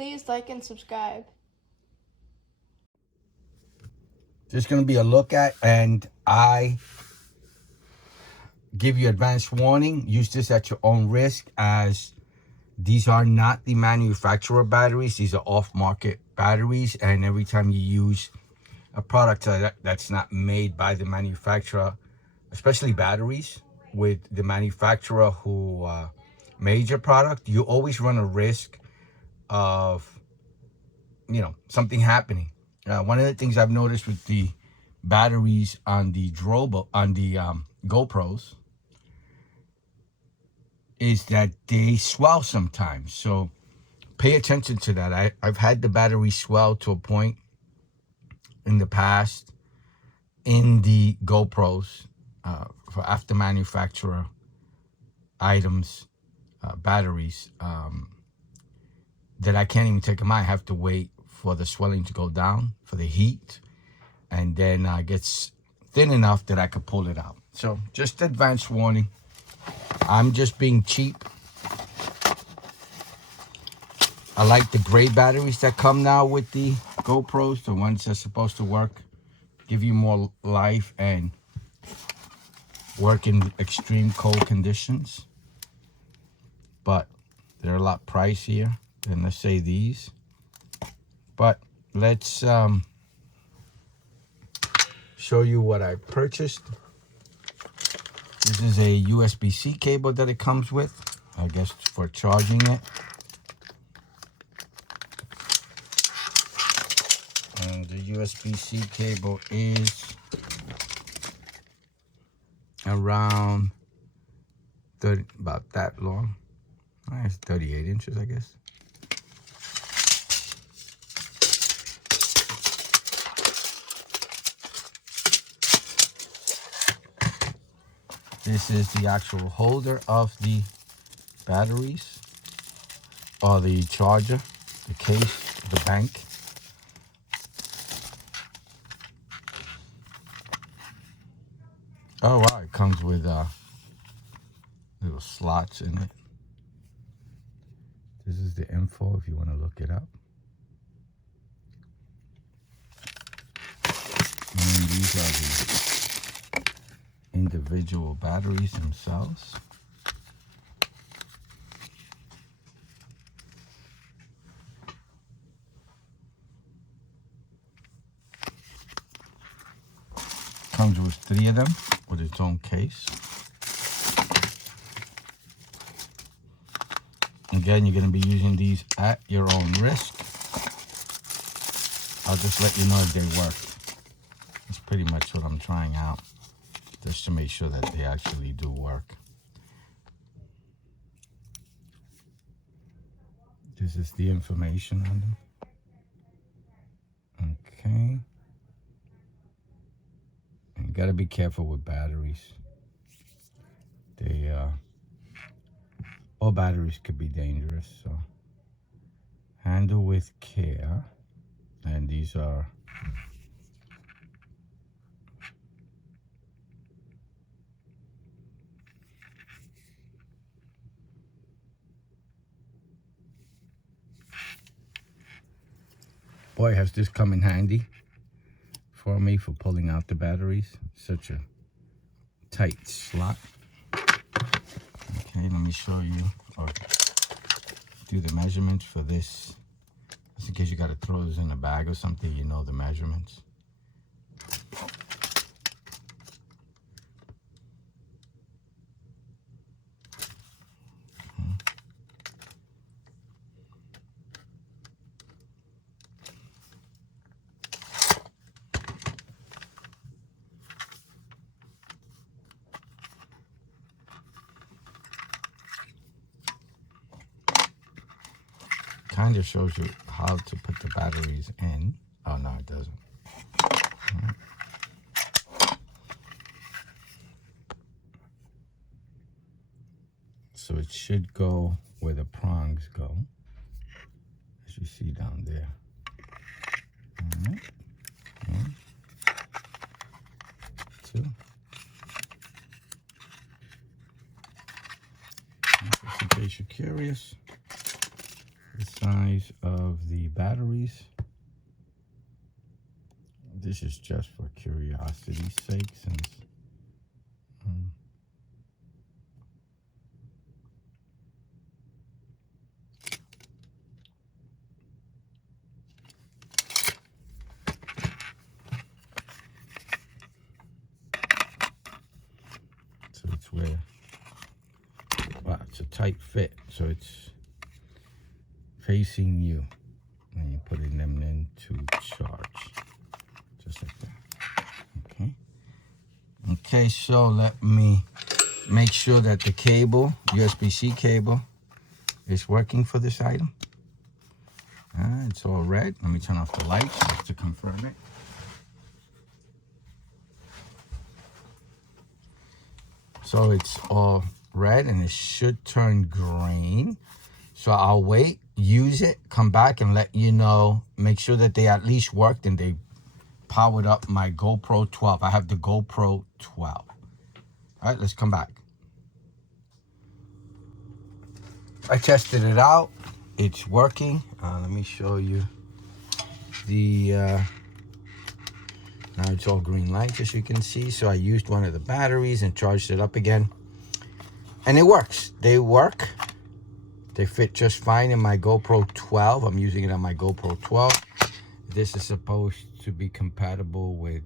please like and subscribe. There's going to be a look at, and I give you advance warning. Use this at your own risk, as these are not the manufacturer batteries. These are off-market batteries, and every time you use a product that's not made by the manufacturer, especially batteries with the manufacturer who made your product, you always run a risk of, you know, something happening. One of the things I've noticed with the batteries on the GoPros is that they swell sometimes. So pay attention to that. I've had the battery swell to a point in the past in the GoPros for after manufacturer items, batteries, that I can't even take them out. I have to wait for the swelling to go down, for the heat, and then it gets thin enough that I could pull it out. So just advance warning. I'm just being cheap. I like the gray batteries that come now with the GoPros, the ones that's supposed to work, give you more life and work in extreme cold conditions. But they're a lot pricier than, let's say, these. But let's show you what I purchased. This is a USB-C cable that it comes with, I guess, for charging it. And the USB-C cable is around 30, about that long. It's 38 inches, I guess. This is the actual holder of the batteries, or the charger, the case, the bank. Oh wow, it comes with little slots in it. This is the info if you want to look it up. And these are the individual batteries themselves. Comes with 3 of them with its own case. Again, you're going to be using these at your own risk. I'll just let you know if they work. That's pretty much what I'm trying out, just to make sure that they actually do work. This is the information on them. Okay. And you got to be careful with batteries. All batteries could be dangerous, so handle with care. And these are boy, has this come in handy for me for pulling out the batteries. Such a tight slot. Okay, let me show you, or do the measurements for this, just in case you got to throw this in a bag or something, you know the measurements. Kind of shows you how to put the batteries in. Oh no, it doesn't. Right. So it should go where the prongs go, as you see down there. All right. 1, 2. Just in case you're curious, the size of the batteries. This is just for curiosity's sake, since so it's where, wow, it's a tight fit, so it's facing you, and you're putting them in to charge, just like that. Okay. Okay, so let me make sure that the cable, USB-C cable, is working for this item. It's all red. Let me turn off the lights just to confirm it. So it's all red and it should turn green. So I'll wait, use it, come back and let you know, make sure that they at least worked and they powered up my GoPro 12. I have the GoPro 12. All right, let's come back. I tested it out. It's working. Let me show you the, now it's all green lights, as you can see. So I used one of the batteries and charged it up again. And it works. They work. They fit just fine in my GoPro 12. I'm using it on my GoPro 12. This is supposed to be compatible with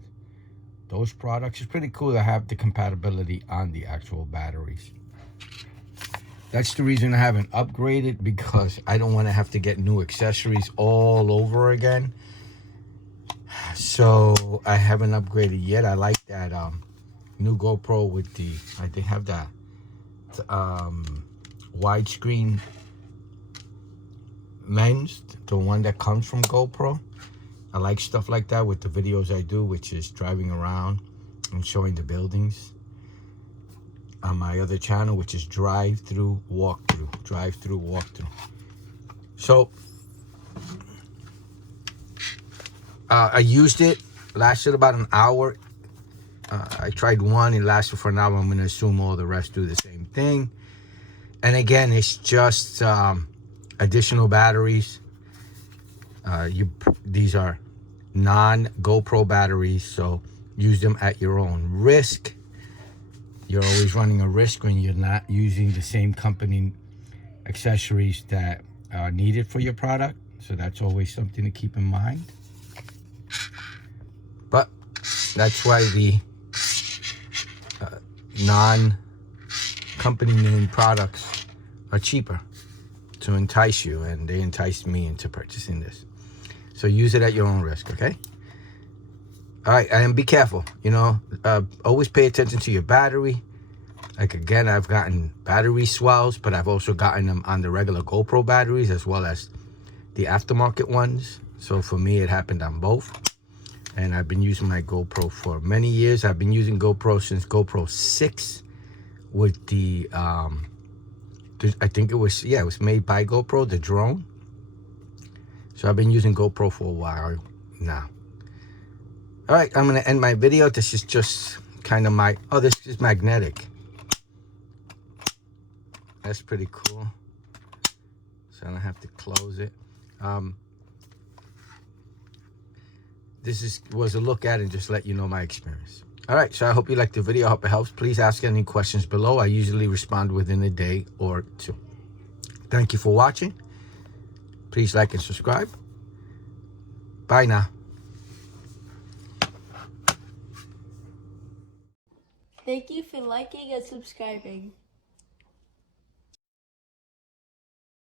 those products. It's pretty cool to have the compatibility on the actual batteries. That's the reason I haven't upgraded, because I don't want to have to get new accessories all over again. So I haven't upgraded yet. I like that new GoPro with the, they have that widescreen lens, the one that comes from GoPro. I like stuff like that with the videos I do, which is driving around and showing the buildings. On my other channel, which is drive-through walkthrough. So I used it, lasted about an hour. I tried one, it lasted for an hour. I'm going to assume all the rest do the same thing. And again, it's just additional batteries. These are non-GoPro batteries, so use them at your own risk. You're always running a risk when you're not using the same company accessories that are needed for your product. So that's always something to keep in mind. But that's why the non-company name products are cheaper, to entice you, and they enticed me into purchasing this. So use it at your own risk, okay? All right, and be careful, you know, always pay attention to your battery. Like, again, I've gotten battery swells, but I've also gotten them on the regular GoPro batteries as well as the aftermarket ones. So for me, it happened on both. And I've been using my GoPro for many years. I've been using GoPro since GoPro 6 with the, I think it was, yeah, it was made by GoPro, the drone. So I've been using GoPro for a while now. All right, I'm going to end my video. This is just kind of my, oh, this is magnetic. That's pretty cool. So I don't have to close it. This was a look at and just let you know my experience. All right, so I hope you liked the video. I hope it helps. Please ask any questions below. I usually respond within a day or two. Thank you for watching. Please like and subscribe. Bye now. Thank you for liking and subscribing.